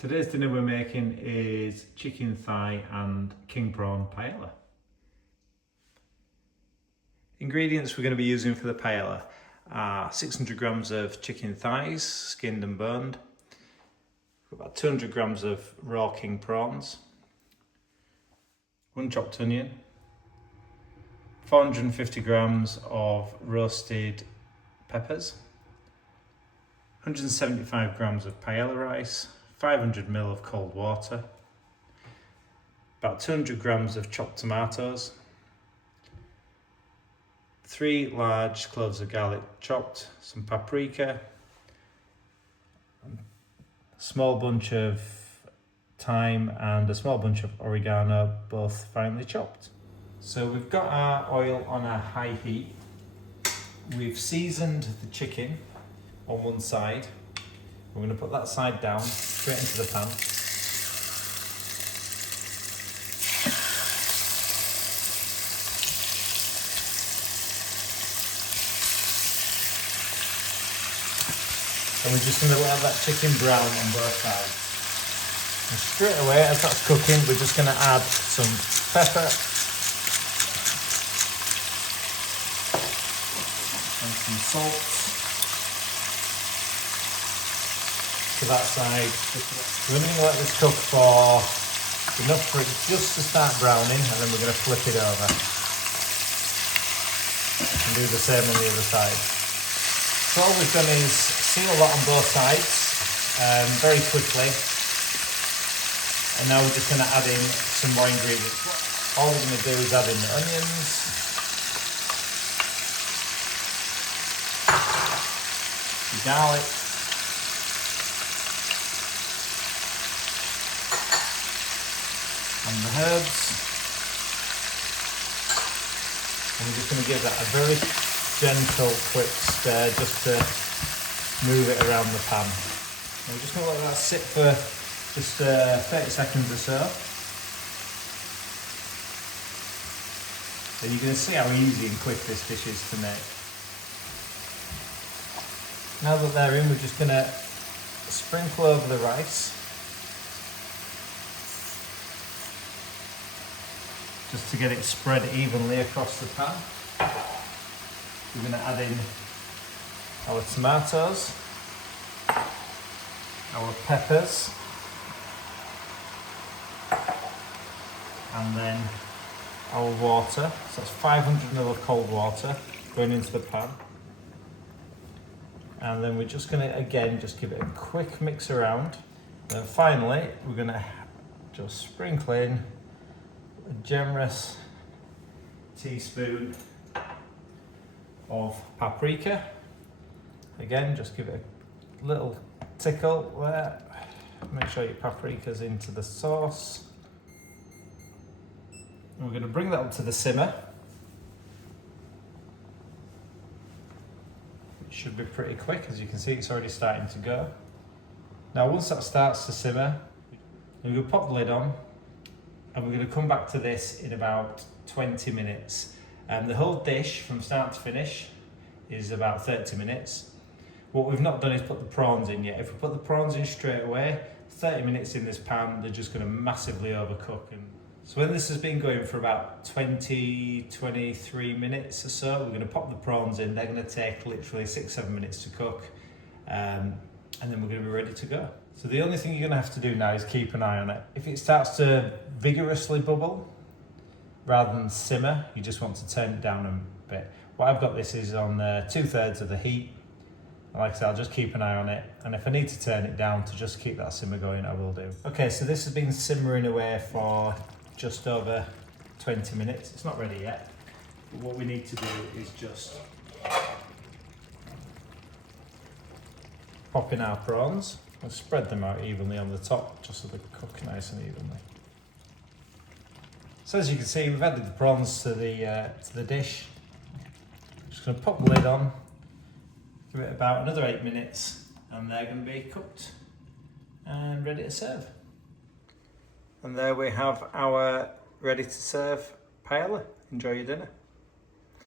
Today's dinner we're making is chicken thigh and king prawn paella. Ingredients we're going to be using for the paella are 600 grams of chicken thighs, skinned and boned, about 200 grams of raw king prawns, 1 chopped onion, 450 grams of roasted peppers, 175 grams of paella rice, 500 ml of cold water, about 200 grams of chopped tomatoes, 3 large cloves of garlic chopped, some paprika, a small bunch of thyme and a small bunch of oregano, both finely chopped. So we've got our oil on a high heat. We've seasoned the chicken on one side. We're going to put that side down, straight into the pan. And we're just going to let that chicken brown on both sides. And straight away, as that's cooking, we're just going to add some pepper and some salt to that side. We're going to let this cook for enough for it just to start browning, and then we're going to flip it over and do the same on the other side. So all we've done is seal that on both sides very quickly, and now we're just going to add in some more ingredients. All we're going to do is add in the onions, the garlic, and the herbs, and we're just going to give that a very gentle, quick stir just to move it around the pan. And we're just going to let that sit for just 30 seconds or so. And you're going to see how easy and quick this dish is to make. Now that they're in, we're just going to sprinkle over the rice, just to get it spread evenly across the pan. We're going to add in our tomatoes, our peppers, and then our water. So that's 500 ml of cold water going into the pan. And then we're just going to, again, just give it a quick mix around. And then finally, we're going to just sprinkle in a generous teaspoon of paprika. Again, just give it a little tickle there. Make sure your paprika's into the sauce. And we're going to bring that up to the simmer. It should be pretty quick, as you can see it's already starting to go. Now once that starts to simmer, we're going to pop the lid on, and we're going to come back to this in about 20 minutes. The whole dish from start to finish is about 30 minutes. What we've not done is put the prawns in yet. If we put the prawns in straight away, 30 minutes in this pan, they're just going to massively overcook. And so when this has been going for about 23 minutes or so, we're going to pop the prawns in. They're going to take literally 6-7 minutes to cook, and then we're going to be ready to go. So the only thing you're going to have to do now is keep an eye on it. If it starts to vigorously bubble rather than simmer, you just want to turn it down a bit. What I've got this is on 2/3 of the heat. And like I said, I'll just keep an eye on it, and if I need to turn it down to just keep that simmer going, I will do. Okay, so this has been simmering away for just over 20 minutes. It's not ready yet, but what we need to do is just pop in our prawns and spread them out evenly on the top, just so they cook nice and evenly. So as you can see, we've added the prawns to the dish. Just going to pop the lid on, give it about another 8 minutes, and they're going to be cooked and ready to serve. And there we have our ready to serve paella. Enjoy your dinner.